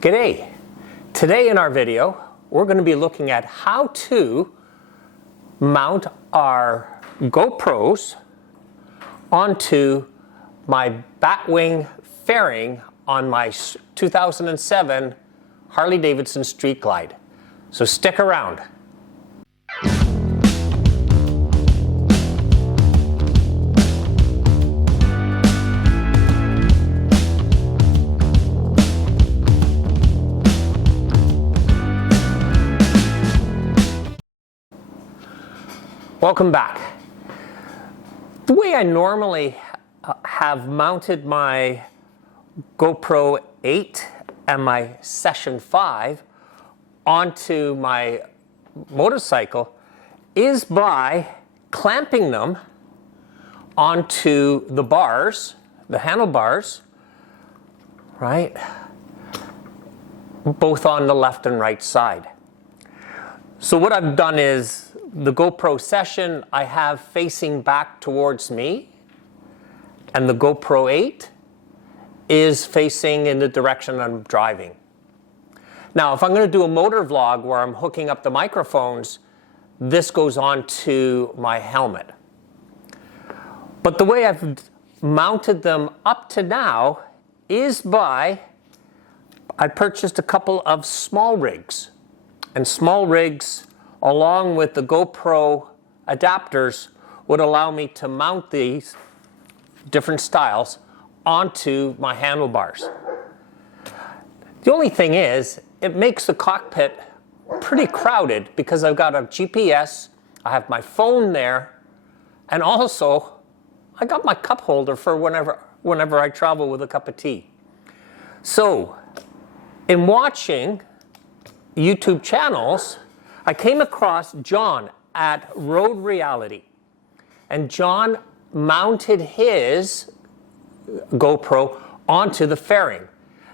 G'day! Today in our video, we're going to be looking at how to mount our GoPros onto my Batwing Fairing on my 2007 Harley Davidson Street Glide. So stick around. Welcome back. The way I normally have mounted my GoPro 8 and my Session 5 onto my motorcycle is by clamping them onto the bars, the handlebars, right? Both on the left and right side. So what I've done is the GoPro Session I have facing back towards me, and the GoPro 8 is facing in the direction I'm driving. Now, if I'm going to do a motor vlog where I'm hooking up the microphones, this goes on to my helmet. But the way I've mounted them up to now is I purchased a couple of small rigs. And small rigs, along with the GoPro adapters, would allow me to mount these different styles onto my handlebars. The only thing is, it makes the cockpit pretty crowded because I've got a GPS, I have my phone there, and also I got my cup holder for whenever I travel with a cup of tea. So, in watching YouTube channels, I came across John at Road Reality, and John mounted his GoPro onto the fairing.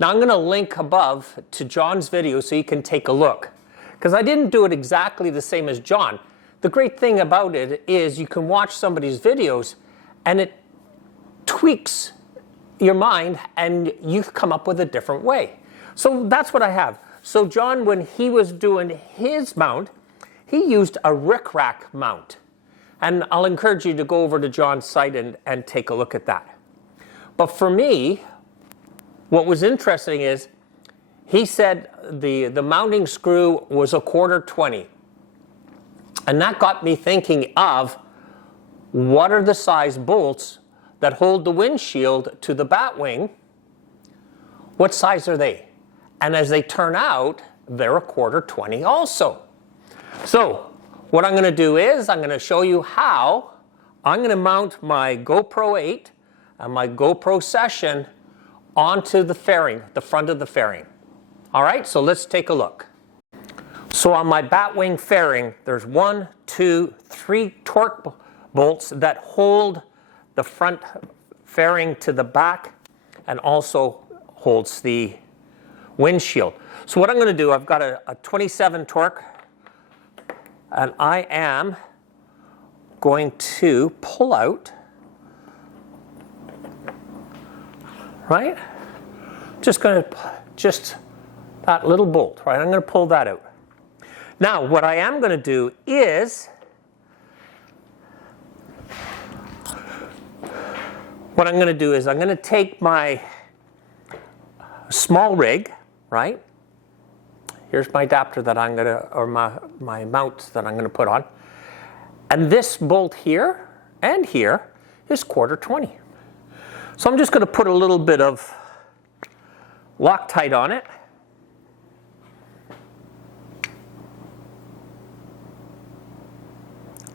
Now I'm going to link above to John's video so you can take a look, because I didn't do it exactly the same as John. The great thing about it is you can watch somebody's videos and it tweaks your mind and you come up with a different way. So that's what I have. So John, when he was doing his mount, he used a rickrack mount. And I'll encourage you to go over to John's site and take a look at that. But for me, what was interesting is he said the mounting screw was a 1/4 And that got me thinking of what are the size bolts that hold the windshield to the Batwing? What size are they? And as they turn out, they're a 1/4 also. So what I'm going to do is I'm going to show you how I'm going to mount my GoPro 8 and my GoPro Session onto the fairing, the front of the fairing. All right, so let's take a look. So on my Batwing Fairing, there's 1, 2, 3 torque bolts that hold the front fairing to the back and also holds the windshield. So what I'm going to do, I've got a 27 torque, and I am going to pull out, right? Just that little bolt, right? I'm going to pull that out. Now, what I am going to do is, I'm going to take my small rig, right? Here's my adapter that I'm going to, or my mount that I'm going to put on. And this bolt here and here is 1/4. So I'm just going to put a little bit of Loctite on it.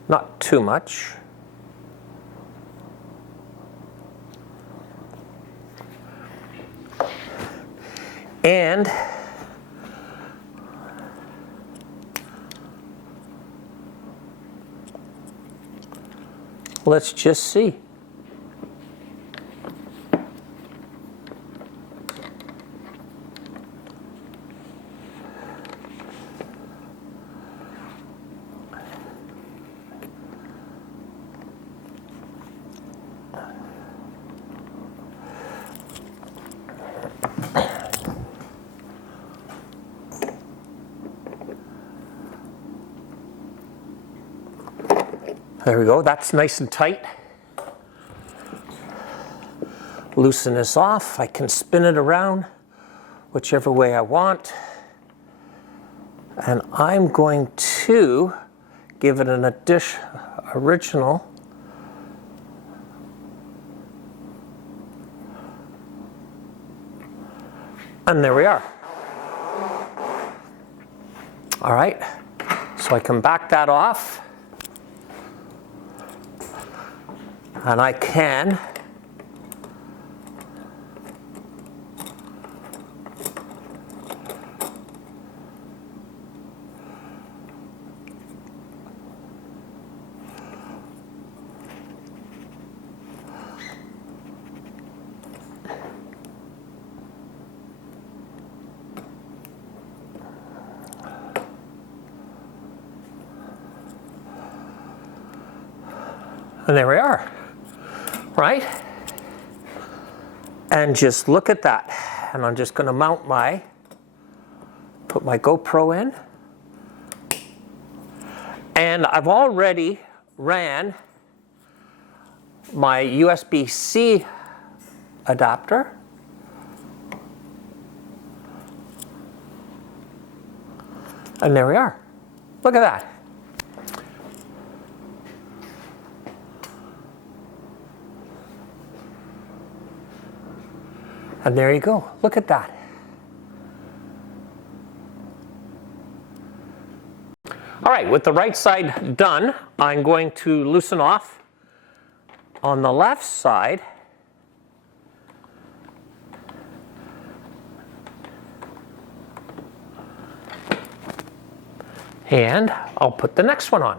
Not too much. And let's just see. There we go, that's nice and tight. Loosen this off. I can spin it around whichever way I want. And I'm going to give it an original. And there we are. All right, so I can back that off. And I can and there we are, right? And just look at that. And I'm just going to put my GoPro in. And I've already ran my USB-C adapter. And there we are. Look at that. And there you go. Look at that. All right, with the right side done, I'm going to loosen off on the left side. And I'll put the next one on.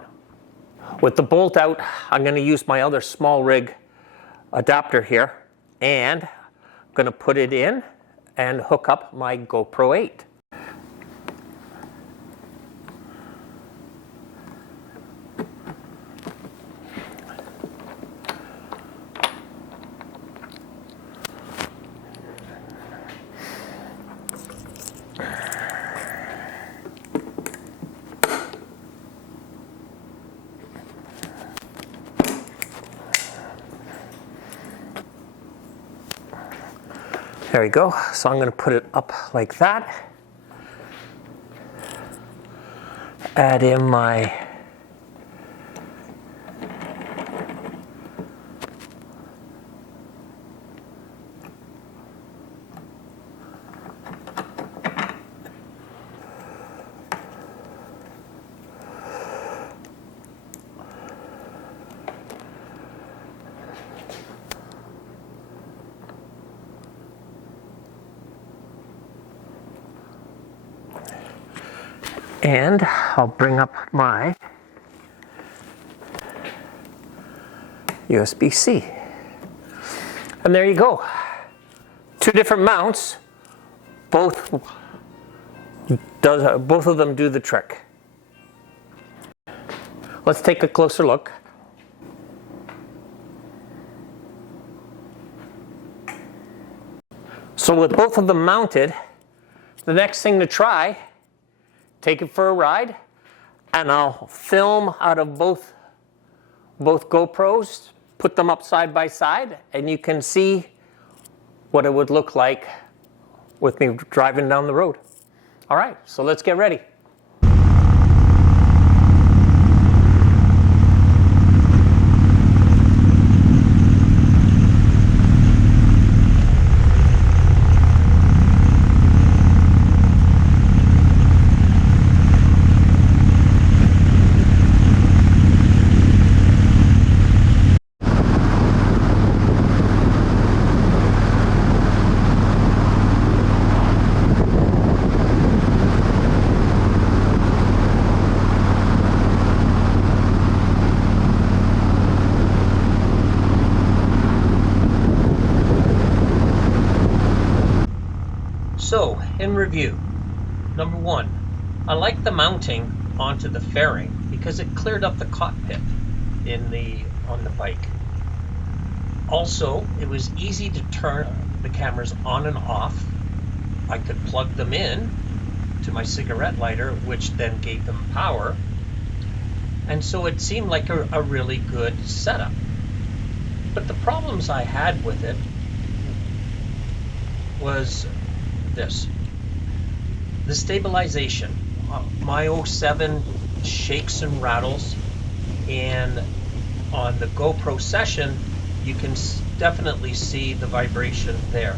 With the bolt out, I'm going to use my other small rig adapter here, and I'm going to put it in and hook up my GoPro 8. There we go. So I'm going to put it up like that. Add in my and I'll bring up my USB-C. And there you go. Two different mounts. Both of them do the trick. Let's take a closer look. So with both of them mounted, the next thing to try, take it for a ride, and I'll film out of both GoPros, put them up side by side, and you can see what it would look like with me driving down the road. All right, so let's get ready. So, in review, number one, I like the mounting onto the fairing because it cleared up the cockpit on the bike. Also, it was easy to turn the cameras on and off. I could plug them in to my cigarette lighter, which then gave them power. And so it seemed like a really good setup. But the problems I had with it was this. The stabilization. My 07 shakes and rattles, and on the GoPro Session, you can definitely see the vibration there.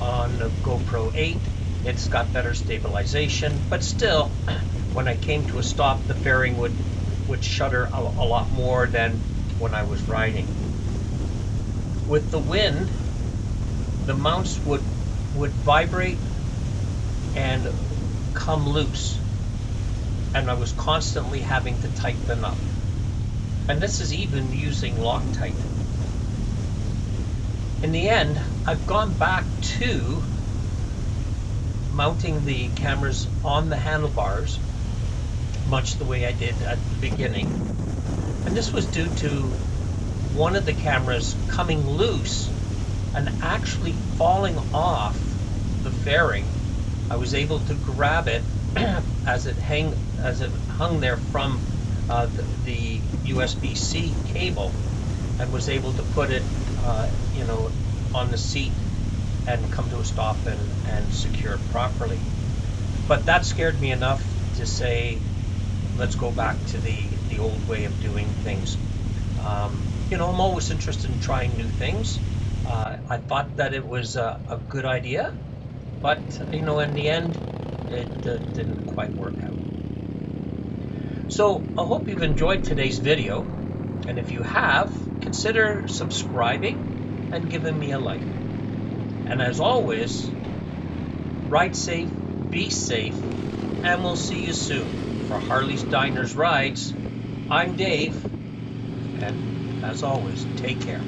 On the GoPro 8, it's got better stabilization, but still, when I came to a stop, the fairing would shudder a lot more than when I was riding. With the wind, the mounts would vibrate and come loose, and I was constantly having to tighten them up. And this is even using Loctite. In the end, I've gone back to mounting the cameras on the handlebars, much the way I did at the beginning. And this was due to one of the cameras coming loose and actually falling off the fairing. I was able to grab it as it hung there from the USB-C cable, and was able to put it on the seat and come to a stop and secure it properly. But that scared me enough to say, let's go back to the old way of doing things. I'm always interested in trying new things. I thought that it was a good idea, but in the end, it didn't quite work out. So I hope you've enjoyed today's video, and if you have, consider subscribing and giving me a like. And as always, ride safe, be safe, and we'll see you soon. For Harley's Diners Rides, I'm Dave, and as always, take care.